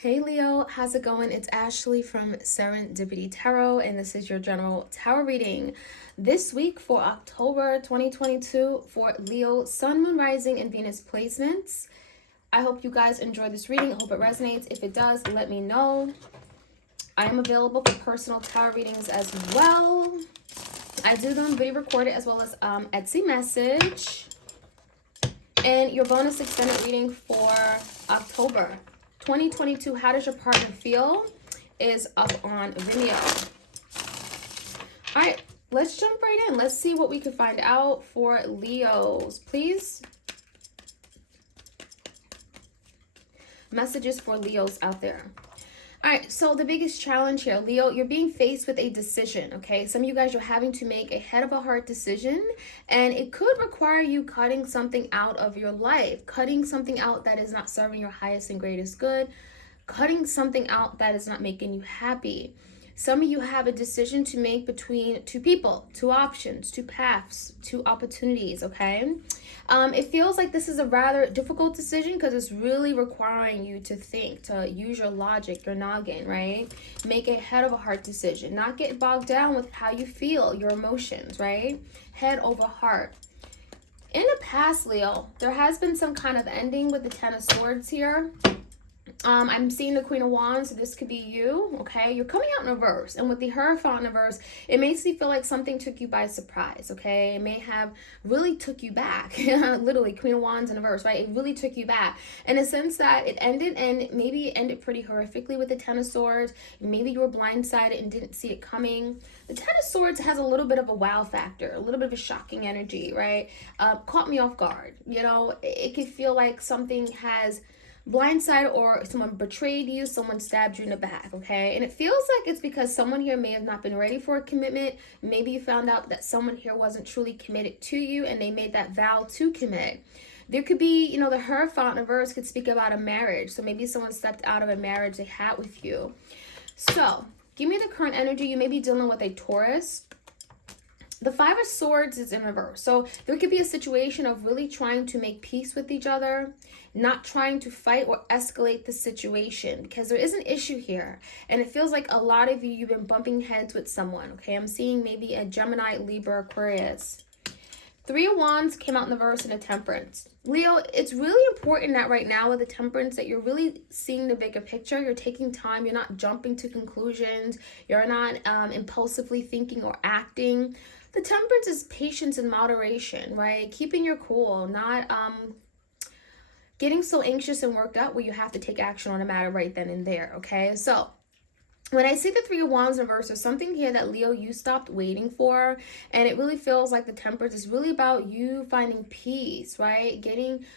Hey Leo, how's it going? It's Ashley from Serendipity Tarot, and this is your general tarot reading this week for October 2022 for Leo, Sun, Moon, Rising, and Venus placements. I hope you guys enjoy this reading. I hope it resonates. If it does, let me know. I am available for personal tarot readings as well. I do them video recorded as well as Etsy message. And your bonus extended reading for October 2022, How Does Your Partner Feel? Is up on Vimeo. All right, let's jump right in. Let's see what we can find out for Leos, please. Messages for Leos out there. All right, so the biggest challenge here, Leo, you're being faced with a decision, okay? Some of you guys are having to make a head of a heart decision, and it could require you cutting something out of your life, cutting something out that is not serving your highest and greatest good, cutting something out that is not making you happy. Some of you have a decision to make between two people, two options, two paths, two opportunities, okay? It feels like this is a rather difficult decision because it's really requiring you to think, to use your logic, your noggin, right? Make a head of a heart decision. Not get bogged down with how you feel, your emotions, right? Head over heart. In the past, Leo, there has been some kind of ending with the Ten of Swords here. I'm seeing the Queen of Wands, so this could be you, okay? You're coming out in reverse, and with the Hierophant in reverse, it makes me feel like something took you by surprise, okay? It may have really took you back, literally, Queen of Wands in reverse, right? It really took you back, in a sense that it ended, and maybe it ended pretty horrifically with the Ten of Swords. Maybe you were blindsided and didn't see it coming. The Ten of Swords has a little bit of a wow factor, a little bit of a shocking energy, right? Caught me off guard, you know? It could feel like something has blindsided, or someone betrayed you, someone stabbed you in the back, okay? And it feels like it's because someone here may have not been ready for a commitment. Maybe you found out that someone here wasn't truly committed to you and they made that vow to commit. There could be, you know, the Hierophant in verse could speak about a marriage. So maybe someone stepped out of a marriage they had with you. So give me the current energy. You may be dealing with a Taurus. The Five of Swords is in reverse. So there could be a situation of really trying to make peace with each other, not trying to fight or escalate the situation, because there is an issue here. And it feels like a lot of you, you've been bumping heads with someone, okay? I'm seeing maybe a Gemini, Libra, Aquarius. Three of Wands came out in the verse and a Temperance. Leo, it's really important that right now with the Temperance that you're really seeing the bigger picture. You're taking time. You're not jumping to conclusions. You're not impulsively thinking or acting. The Temperance is patience and moderation, right? Keeping your cool, not getting so anxious and worked up where you have to take action on a matter right then and there, okay? So when I see the Three of Wands in reverse, there's something here that, Leo, you stopped waiting for, and it really feels like the Temperance is really about you finding peace, right?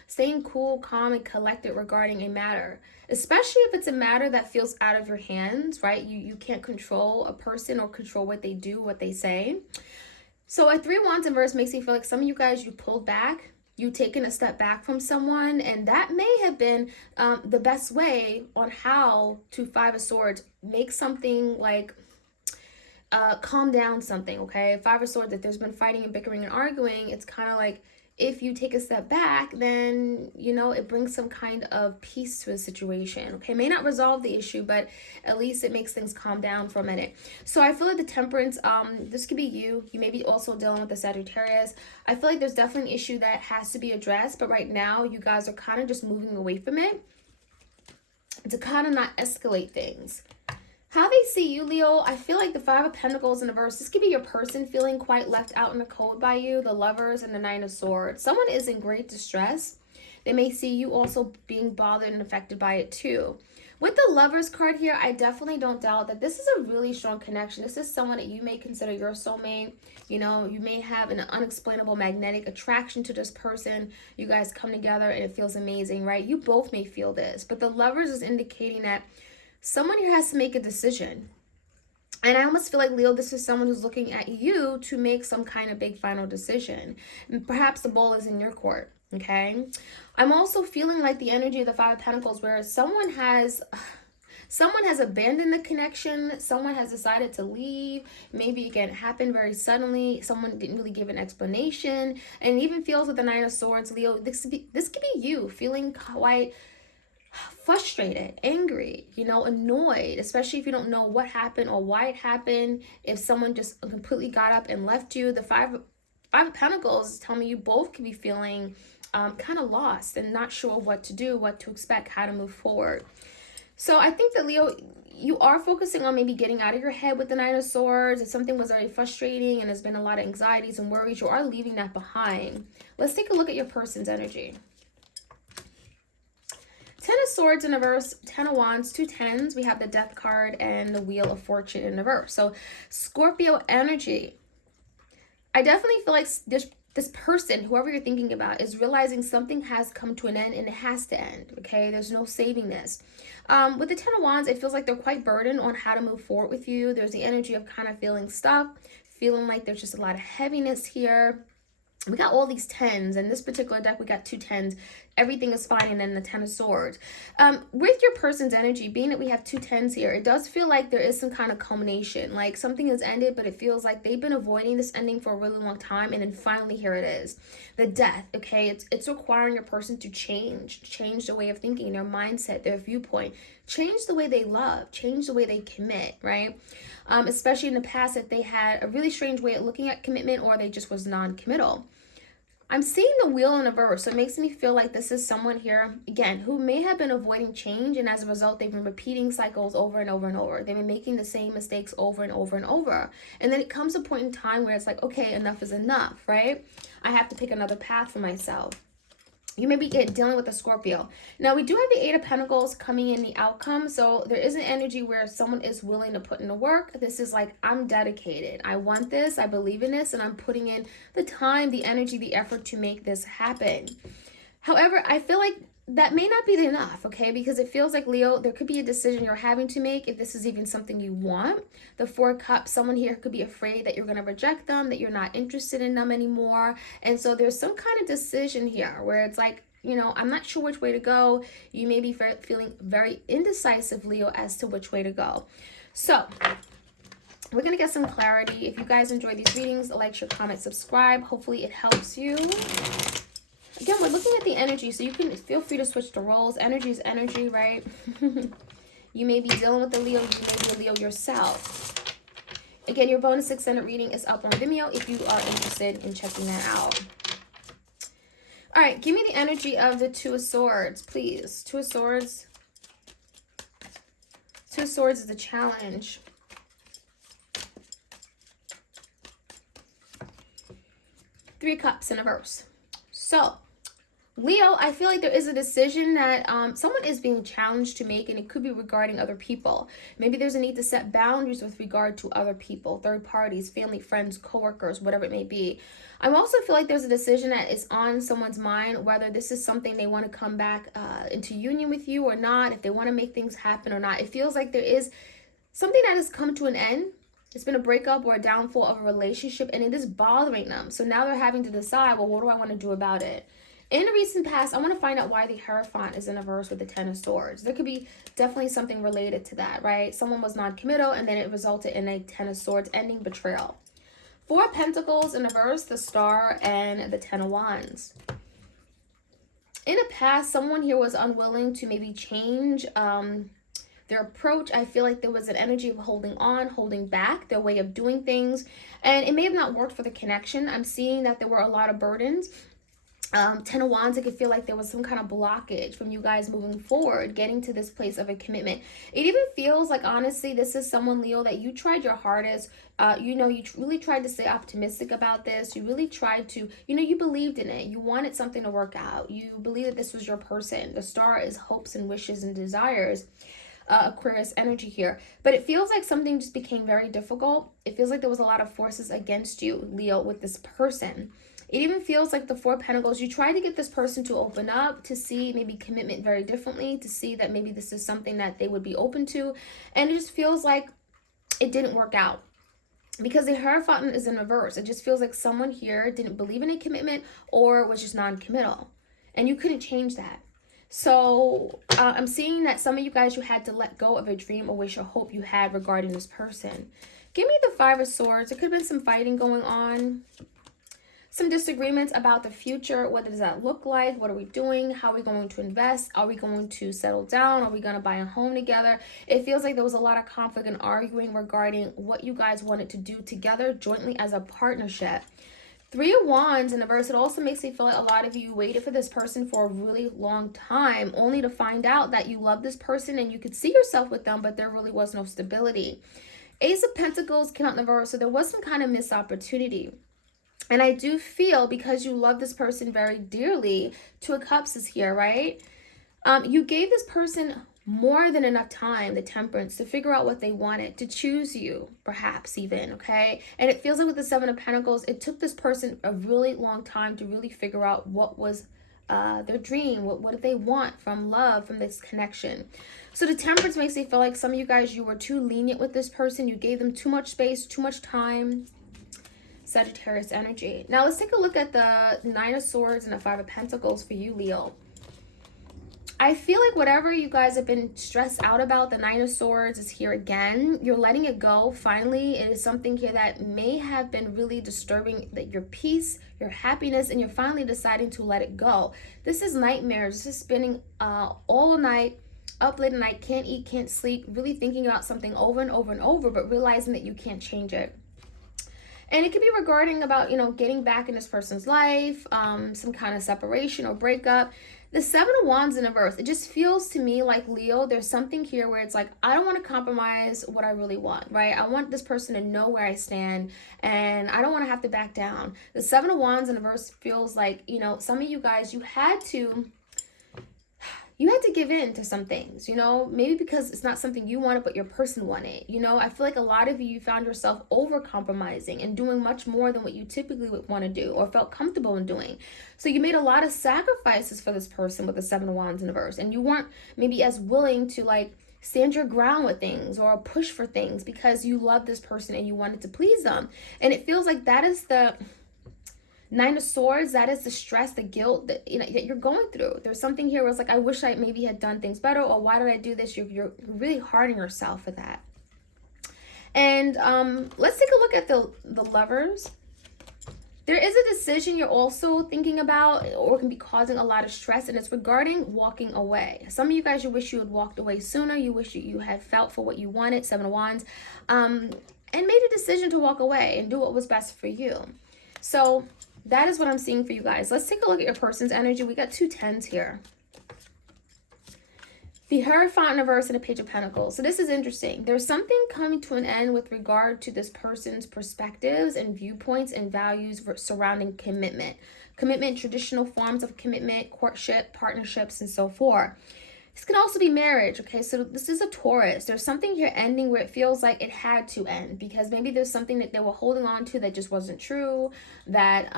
Staying cool, calm, and collected regarding a matter, especially if it's a matter that feels out of your hands, right? You can't control a person or control what they do, what they say. So a Three of Wands in reverse makes me feel like some of you guys, you pulled back. You've taken a step back from someone, and that may have been the best way on how to Five of Swords make something like calm down something, okay? Five of Swords, if there's been fighting and bickering and arguing, it's kind of like if you take a step back, then, you know, it brings some kind of peace to a situation, okay? May not resolve the issue, but at least it makes things calm down for a minute. So I feel like the Temperance, this could be you. You may be also dealing with the Sagittarius. I feel like there's definitely an issue that has to be addressed, but right now you guys are kind of just moving away from it to kind of not escalate things. How they see you, Leo, I feel like the Five of Pentacles in the verse, this could be your person feeling quite left out in the cold by you, the Lovers and the Nine of Swords. Someone is in great distress. They may see you also being bothered and affected by it too. With the Lovers card here, I definitely don't doubt that this is a really strong connection. This is someone that you may consider your soulmate. You know, you may have an unexplainable magnetic attraction to this person. You guys come together and it feels amazing, right? You both may feel this, but the Lovers is indicating that someone here has to make a decision. And I almost feel like, Leo, this is someone who's looking at you to make some kind of big final decision. And perhaps the ball is in your court, okay? I'm also feeling like the energy of the Five of Pentacles where someone has abandoned the connection. Someone has decided to leave. Maybe again, it happened very suddenly. Someone didn't really give an explanation. And it even feels with the Nine of Swords, Leo, this could be you feeling quite frustrated, angry, you know, annoyed, especially if you don't know what happened or why it happened. If someone just completely got up and left you, the five of Pentacles tell me you both could be feeling kind of lost and not sure what to do, what to expect, how to move forward. So I think that Leo, you are focusing on maybe getting out of your head with the Nine of Swords. If something was very frustrating and there's been a lot of anxieties and worries, you are leaving that behind. Let's take a look at your person's energy. 10 of Swords in reverse, 10 of Wands, 2 tens. We have the Death card and the Wheel of Fortune in reverse. So Scorpio energy. I definitely feel like this person, whoever you're thinking about, is realizing something has come to an end and it has to end, okay? There's no saving this. With the 10 of Wands, it feels like they're quite burdened on how to move forward with you. There's the energy of kind of feeling stuck, feeling like there's just a lot of heaviness here. We got all these tens. In this particular deck, we got 2 tens. Everything is fine, and then the 10 of Swords. With your person's energy, being that we have 2 tens here, it does feel like there is some kind of culmination. Like something has ended, but it feels like they've been avoiding this ending for a really long time, and then finally here it is. The Death, okay? It's requiring a person to change their way of thinking, their mindset, their viewpoint, change the way they love, change the way they commit, right? Especially in the past, if they had a really strange way of looking at commitment or they just was non-committal. I'm seeing the Wheel in reverse, so it makes me feel like this is someone here, again, who may have been avoiding change, and as a result, they've been repeating cycles over and over and over. They've been making the same mistakes over and over and over. And then it comes a point in time where it's like, okay, enough is enough, right? I have to pick another path for myself. You may be dealing with a Scorpio. Now, we do have the 8 of Pentacles coming in the outcome. So there is an energy where someone is willing to put in the work. This is like, I'm dedicated. I want this. I believe in this. And I'm putting in the time, the energy, the effort to make this happen. However, I feel like that may not be enough, okay? Because it feels like, Leo, there could be a decision you're having to make if this is even something you want. The 4 Cups, someone here could be afraid that you're going to reject them, that you're not interested in them anymore. And so there's some kind of decision here where it's like, you know, I'm not sure which way to go. You may be feeling very indecisive, Leo, as to which way to go. So we're going to get some clarity. If you guys enjoy these readings, like, share, comment, subscribe. Hopefully it helps you. Again, we're looking at the energy, so you can feel free to switch the roles. Energy is energy, right? You may be dealing with a Leo. You may be a Leo yourself. Again, your bonus extended reading is up on Vimeo if you are interested in checking that out. All right, give me the energy of the 2 of Swords, please. 2 of Swords. 2 of Swords is the challenge. Three Cups in reverse. So, Leo, I feel like there is a decision that someone is being challenged to make, and it could be regarding other people. Maybe there's a need to set boundaries with regard to other people, third parties, family, friends, coworkers, whatever it may be. I also feel like there's a decision that is on someone's mind, whether this is something they want to come back into union with you or not, if they want to make things happen or not. It feels like there is something that has come to an end. It's been a breakup or a downfall of a relationship, and it is bothering them. So now they're having to decide, well, what do I want to do about it? In the recent past, I want to find out why the Hierophant is in reverse with the 10 of Swords. There could be definitely something related to that, right? Someone was non-committal, and then it resulted in a 10 of Swords ending betrayal. 4 Pentacles in reverse, the Star, and the 10 of Wands. In the past, someone here was unwilling to maybe change their approach. I feel like there was an energy of holding on, holding back, their way of doing things, and it may have not worked for the connection. I'm seeing that there were a lot of burdens. 10 of Wands, it could feel like there was some kind of blockage from you guys moving forward, getting to this place of a commitment. It even feels like, honestly, this is someone, Leo, that you tried your hardest. You know, you really tried to stay optimistic about this. You really tried to, you know, you believed in it. You wanted something to work out. You believed that this was your person. The Star is hopes and wishes and desires. Aquarius energy here, but it feels like something just became very difficult. It feels like there was a lot of forces against you, Leo, with this person. It even feels like the 4 Pentacles, you tried to get this person to open up, to see maybe commitment very differently, to see that maybe this is something that they would be open to, and it just feels like it didn't work out. Because the Hierophant is in reverse. It just feels like someone here didn't believe in a commitment or was just non-committal, and you couldn't change that. So I'm seeing that some of you guys, you had to let go of a dream or wish or hope you had regarding this person. Give me the 5 of Swords. There could have been some fighting going on. some disagreements about the future. What does that look like? What are we doing? How are we going to invest? Are we going to settle down? Are we going to buy a home together? It feels like there was a lot of conflict and arguing regarding what you guys wanted to do together jointly as a partnership. Three of Wands in the verse, it also makes me feel like a lot of you waited for this person for a really long time, only to find out that you love this person and you could see yourself with them, but there really was no stability. Ace of Pentacles came out in the verse, so there was some kind of missed opportunity. And I do feel, because you love this person very dearly, Two of Cups is here, right? You gave this person more than enough time, the Temperance, to figure out what they wanted, to choose you, perhaps even, okay? And it feels like with the Seven of Pentacles, it took this person a really long time to really figure out what was their dream, what did they want from love, from this connection. So the Temperance makes me feel like some of you guys, you were too lenient with this person. You gave them too much space, too much time. Sagittarius energy. Now let's take a look at the Nine of Swords and the Five of Pentacles for you, Leo. I feel like whatever you guys have been stressed out about, the Nine of Swords is here again. You're letting it go. Finally, it is something here that may have been really disturbing your peace, your happiness, and you're finally deciding to let it go. This is nightmares. This is spending all night, up late at night, can't eat, can't sleep, really thinking about something over and over and over, but realizing that you can't change it. And it could be regarding about, getting back in this person's life, some kind of separation or breakup. The Seven of Wands in reverse, it just feels to me like, Leo, there's something here where it's like, I don't want to compromise what I really want, right? I want this person to know where I stand, and I don't want to have to back down. The Seven of Wands in reverse feels like, some of you guys, you had to give in to some things, maybe because it's not something you wanted, but your person wanted. I feel like a lot of you found yourself over compromising and doing much more than what you typically would want to do or felt comfortable in doing. So you made a lot of sacrifices for this person with the Seven of Wands in the verse, and you weren't maybe as willing to stand your ground with things or push for things because you love this person and you wanted to please them. And it feels like that is the Nine of Swords, that is the stress, the guilt that you're going through. There's something here where it's like, I wish I maybe had done things better, or why did I do this? You're really hard on yourself for that. And let's take a look at the Lovers. There is a decision you're also thinking about or can be causing a lot of stress, and it's regarding walking away. Some of you guys, you wish you had walked away sooner. You wish you had felt for what you wanted, Seven of Wands, and made a decision to walk away and do what was best for you. So that is what I'm seeing for you guys. Let's take a look at your person's energy. We got two tens here. The Hierophant in reverse and a Page of Pentacles. So this is interesting. There's something coming to an end with regard to this person's perspectives and viewpoints and values surrounding commitment. Commitment, traditional forms of commitment, courtship, partnerships, and so forth. This can also be marriage, okay? So this is a Taurus. There's something here ending where it feels like it had to end because maybe there's something that they were holding on to that just wasn't true, that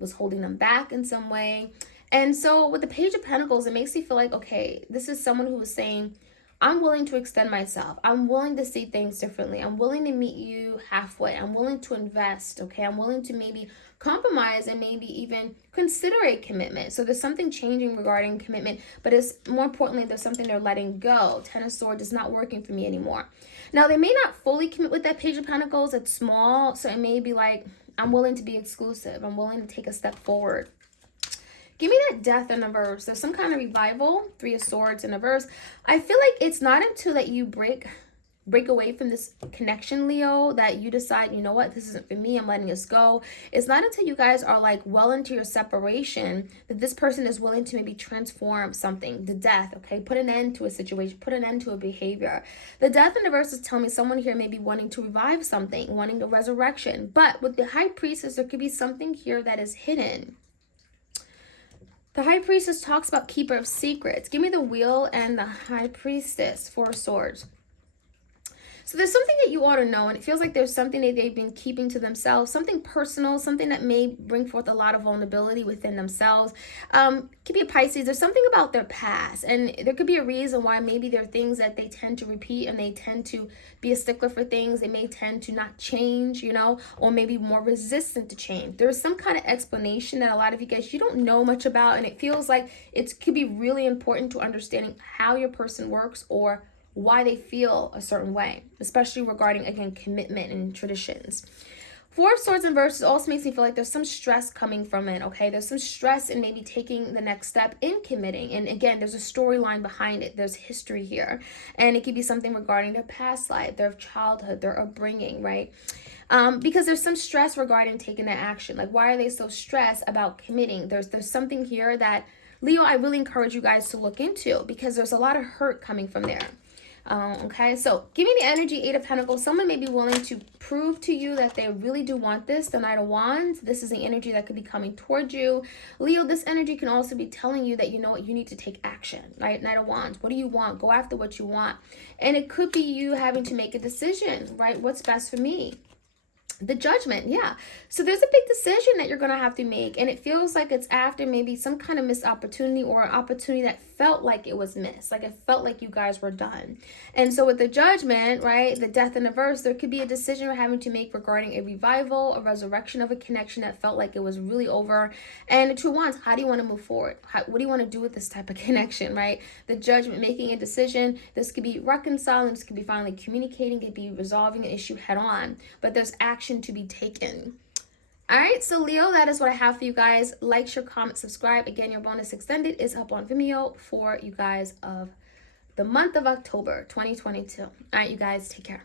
was holding them back in some way. And so with the Page of Pentacles, it makes me feel like, okay, this is someone who is saying, I'm willing to extend myself. I'm willing to see things differently. I'm willing to meet you halfway. I'm willing to invest, okay? I'm willing to maybe compromise and maybe even consider a commitment. So there's something changing regarding commitment, but it's more importantly, there's something they're letting go. Ten of Swords is not working for me anymore. Now, they may not fully commit with that Page of Pentacles. It's small, so it may be like, I'm willing to be exclusive. I'm willing to take a step forward. Give me that Death in a verse. There's some kind of revival. Three of Swords in a verse. I feel like it's not until that you break away from this connection, Leo, that you decide, you know what, this isn't for me, I'm letting this go. It's not until you guys are well into your separation that this person is willing to maybe transform something. The Death, okay? Put an end to a situation, put an end to a behavior. The Death in the verse is telling me someone here may be wanting to revive something, wanting a resurrection. But with the High Priestess, there could be something here that is hidden. The High Priestess talks about Keeper of Secrets. Give me the Wheel and the High Priestess, Four of Swords. So there's something that you ought to know, and it feels like there's something that they've been keeping to themselves, something personal, something that may bring forth a lot of vulnerability within themselves. Could be a Pisces. There's something about their past, and there could be a reason why maybe there are things that they tend to repeat, and they tend to be a stickler for things. They may tend to not change, or maybe more resistant to change. There's some kind of explanation that a lot of you guys, you don't know much about, and it feels like it could be really important to understanding how your person works or why they feel a certain way, especially regarding, again, commitment and traditions. Four of Swords in reverse also makes me feel like there's some stress coming from it, okay? There's some stress in maybe taking the next step in committing. And again, there's a storyline behind it. There's history here. And it could be something regarding their past life, their childhood, their upbringing, right? Because there's some stress regarding taking that action. Like, why are they so stressed about committing? There's something here that, Leo, I really encourage you guys to look into, because there's a lot of hurt coming from there. Okay, so give me the energy, Eight of Pentacles. Someone may be willing to prove to you that they really do want this, the Knight of Wands. This is the energy that could be coming towards you. Leo, this energy can also be telling you that, you know what, you need to take action, right? Knight of Wands, what do you want? Go after what you want. And it could be you having to make a decision, right? What's best for me? The Judgment, yeah. So there's a big decision that you're going to have to make, and it feels like it's after maybe some kind of missed opportunity, or an opportunity that felt like it was missed, like it felt like you guys were done. And so with the Judgment, right, the Death in the verse, there could be a decision we're having to make regarding a revival, a resurrection of a connection that felt like it was really over. And the Two of Wands, how do you want to move forward? What do you want to do with this type of connection, right? The Judgment, making a decision. This could be reconciling, this could be finally communicating, it could be resolving an issue head on, but there's action to be taken. All right, so Leo, that is what I have for you guys. Like, share, comment, subscribe. Again, your bonus extended is up on Vimeo for you guys of the month of October 2022. All right, you guys, take care.